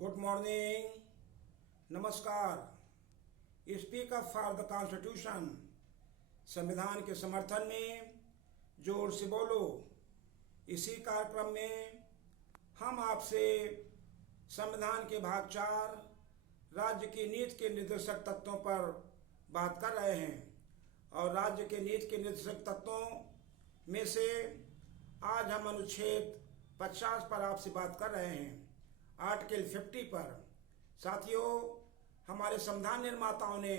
Good morning, नमस्कार। Speak up for the constitution. संविधान के समर्थन में जोर से बोलो। इसी कार्यक्रम में हम आपसे संविधान के भाग 4 राज्य की नीति के निर्देशक तत्वों पर बात कर रहे हैं और राज्य के नीति के निर्देशक तत्वों में से आज हम अनुच्छेद 50 पर आपसे बात कर रहे हैं, आर्टिकल 50 पर। साथियों, हमारे संविधान निर्माताओं ने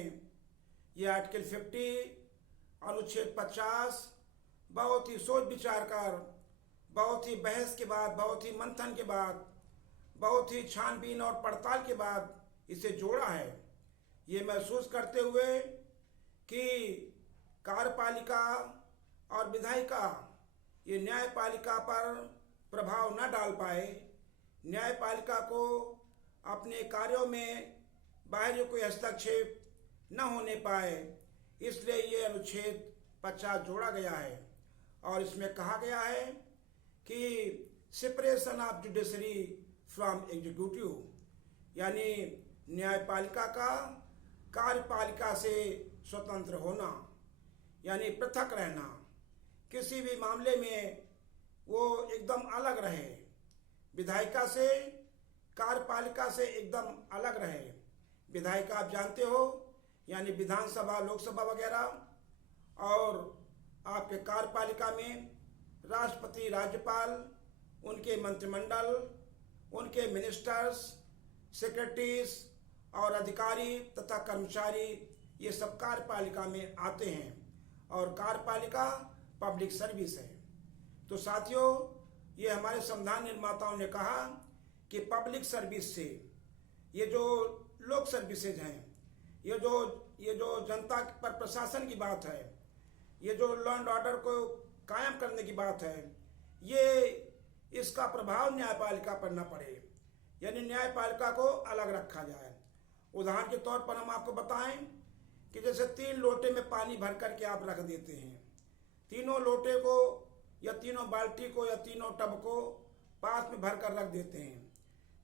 यह आर्टिकल 50 अनुच्छेद 50 बहुत ही सोच विचार कर, बहुत ही बहस के बाद, बहुत ही मंथन के बाद, बहुत ही छानबीन और पड़ताल के बाद इसे जोड़ा है, ये महसूस करते हुए कि कार्यपालिका और विधायिका ये न्यायपालिका पर प्रभाव न डाल पाए, न्यायपालिका को अपने कार्यों में बाहरी कोई हस्तक्षेप न होने पाए, इसलिए ये अनुच्छेद 50 जोड़ा गया है। और इसमें कहा गया है कि separation of judiciary from executive, यानी न्यायपालिका का कार्यपालिका से स्वतंत्र होना, यानी पृथक रहना, किसी भी मामले में वो एकदम अलग रहे, विधायिका से, कार्यपालिका से एकदम अलग रहे। विधायिका आप जानते हो, यानी विधानसभा, लोकसभा वगैरह, और आपके कार्यपालिका में राष्ट्रपति, राज्यपाल, उनके मंत्रिमंडल, उनके मिनिस्टर्स, सेक्रेटरीज और अधिकारी तथा कर्मचारी, ये सब कार्यपालिका में आते हैं और कार्यपालिका पब्लिक सर्विस है। तो साथियों, ये हमारे संविधान निर्माताओं ने कहा कि पब्लिक सर्विस से ये जो लोक सर्विसेज हैं, ये जो जनता पर प्रशासन की बात है, ये जो लॉ एंड ऑर्डर को कायम करने की बात है, ये इसका प्रभाव न्यायपालिका पर न पड़े, यानी न्यायपालिका को अलग रखा जाए। उदाहरण के तौर पर हम आपको बताएं कि जैसे 3 लोटे में पानी भर करके आप रख देते हैं, तीनों लोटे को या तीनों बाल्टी को या तीनों टब को पास में भर कर रख देते हैं।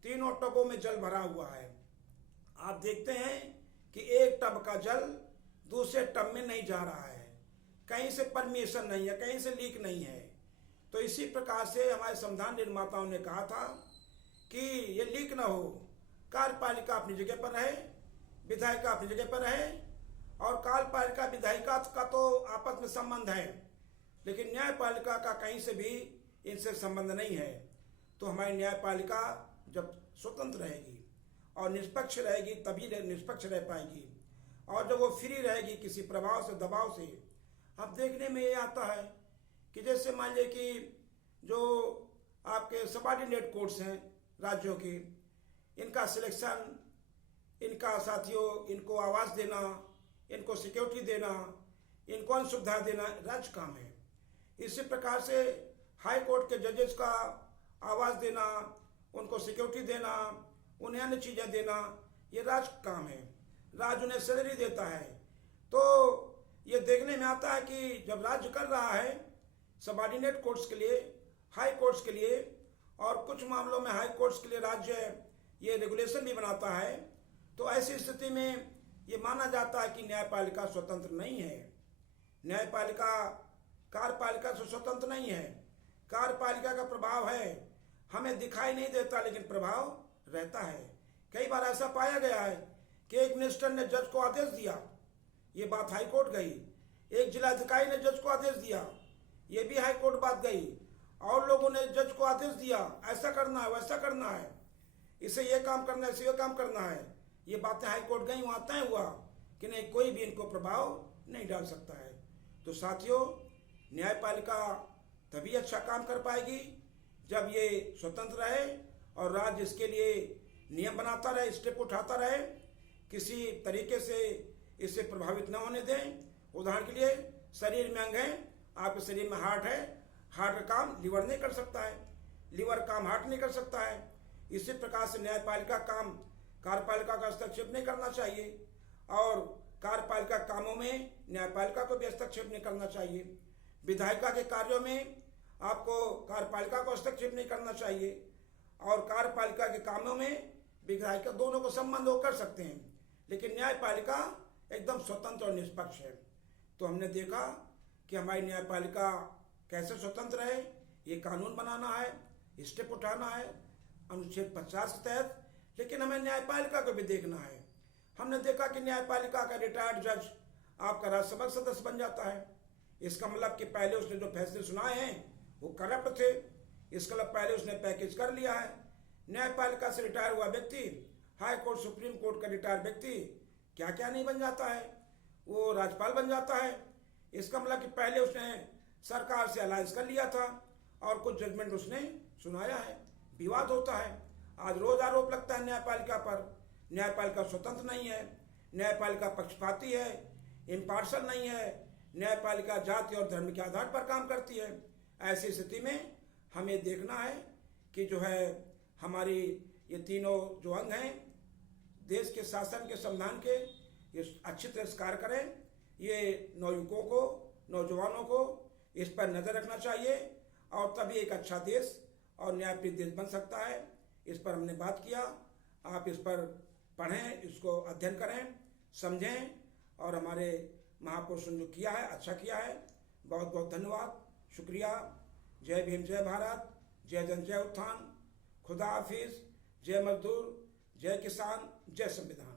तीनों टबों में जल भरा हुआ है। आप देखते हैं कि एक टब का जल दूसरे टब में नहीं जा रहा है, कहीं से परमिशन नहीं है, कहीं से लीक नहीं है। तो इसी प्रकार से हमारे संविधान निर्माताओं ने कहा था कि ये लीक ना हो, कार्यपालिका अपनी जगह पर रहे, विधायिका अपनी जगह पर रहे, और कार्यपालिका विधायिका का तो आपस में संबंध है, लेकिन न्यायपालिका का कहीं से भी इनसे संबंध नहीं है। तो हमारी न्यायपालिका जब स्वतंत्र रहेगी और निष्पक्ष रहेगी तभी निष्पक्ष रह पाएगी, और जब वो फ्री रहेगी किसी प्रभाव से, दबाव से। अब देखने में ये आता है कि जैसे मान लीजिए कि जो आपके सबऑर्डिनेट कोर्ट्स हैं राज्यों के, इनका सिलेक्शन, इनका साथियों, इनको आवास देना, इनको सिक्योरिटी देना, इनको अन्य सुविधा देना राज्य काम है। इसी प्रकार से हाई कोर्ट के जजेस का आवास देना, उनको सिक्योरिटी देना, उन्हें अन्य चीजें देना, ये राज्य काम है। राज्य उन्हें सैलरी देता है। तो ये देखने में आता है कि जब राज्य कर रहा है सबऑर्डिनेट कोर्ट्स के लिए, हाई कोर्ट्स के लिए, और कुछ मामलों में हाई कोर्ट्स के लिए राज्य ये रेगुलेशन भी बनाता है, तो ऐसी स्थिति में ये माना जाता है कि न्यायपालिका स्वतंत्र नहीं है। न्यायपालिका कार्यपालिका से स्वतंत्र नहीं है। कार्यपालिका का प्रभाव है, हमें दिखाई नहीं देता लेकिन प्रभाव रहता है। कई बार ऐसा पाया गया है कि एक मिनिस्टर ने जज को आदेश दिया, ये बात हाई कोर्ट गई। एक जिलाधिकारी ने जज को आदेश दिया, ये भी हाई कोर्ट बात गई। और लोगों ने जज को आदेश दिया, ऐसा करना है, वैसा करना है, इसे ये काम करना है, इसे ये काम करना है। ये बातें हाई कोर्ट गई, वहां तय हुआ कि नहीं, कोई भी इनको प्रभाव नहीं डाल सकता है। तो साथियों, न्यायपालिका तभी अच्छा काम कर पाएगी जब ये स्वतंत्र रहे और राज्य इसके लिए नियम बनाता रहे, स्टेप उठाता रहे, किसी तरीके से इससे प्रभावित न होने दें। उदाहरण के लिए शरीर में अंग है, आपके शरीर में हार्ट है, हार्ट का काम लीवर नहीं कर सकता है, लीवर काम हार्ट नहीं कर सकता है। इसी प्रकार से न्यायपालिका काम कार्यपालिका का हस्तक्षेप नहीं करना चाहिए, और कार्यपालिका कामों में न्यायपालिका को भी हस्तक्षेप नहीं करना चाहिए। विधायिका के कार्यों में आपको कार्यपालिका को हस्तक्षेप नहीं करना चाहिए, और कार्यपालिका के कामों में विधायिका दोनों को संबंध वो कर सकते हैं, लेकिन न्यायपालिका एकदम स्वतंत्र और निष्पक्ष है। तो हमने देखा कि हमारी न्यायपालिका कैसे स्वतंत्र है, ये कानून बनाना है, स्टेप उठाना है अनुच्छेद 50 के तहत, लेकिन हमें न्यायपालिका को भी देखना है। हमने देखा कि न्यायपालिका का रिटायर्ड जज आपका राज्यसभा सदस्य बन जाता है। इसका मतलब कि पहले उसने जो फैसले सुनाए हैं वो करप्ट थे, इसका मतलब पहले उसने पैकेज कर लिया है। न्यायपालिका से रिटायर हुआ व्यक्ति, हाई कोर्ट सुप्रीम कोर्ट का रिटायर्ड व्यक्ति क्या क्या नहीं बन जाता है, वो राज्यपाल बन जाता है। इसका मतलब कि पहले उसने सरकार से अलायंस कर लिया था और कुछ जजमेंट उसने सुनाया है, विवाद होता है। आज रोज आरोप लगता है न्यायपालिका पर, न्यायपालिका स्वतंत्र नहीं है, न्यायपालिका पक्षपाती है, इम्पार्शल नहीं है, न्यायपालिका जाति और धर्म के आधार पर काम करती है। ऐसी स्थिति में हमें देखना है कि जो है हमारी ये तीनों जो अंग हैं देश के शासन के संविधान के, ये अच्छी तरह से कार्य करें। ये नवयुवकों को, नौजवानों को इस पर नज़र रखना चाहिए और तभी एक अच्छा देश और न्यायप्रिय देश बन सकता है। इस पर हमने बात किया, आप इस पर पढ़ें, इसको अध्ययन करें, समझें और हमारे महापुरुषों ने जो किया है अच्छा किया है। बहुत बहुत धन्यवाद, शुक्रिया। जय भीम, जय भारत, जय जन, जय उत्थान, खुदा हाफिज, जय मजदूर, जय किसान, जय संविधान।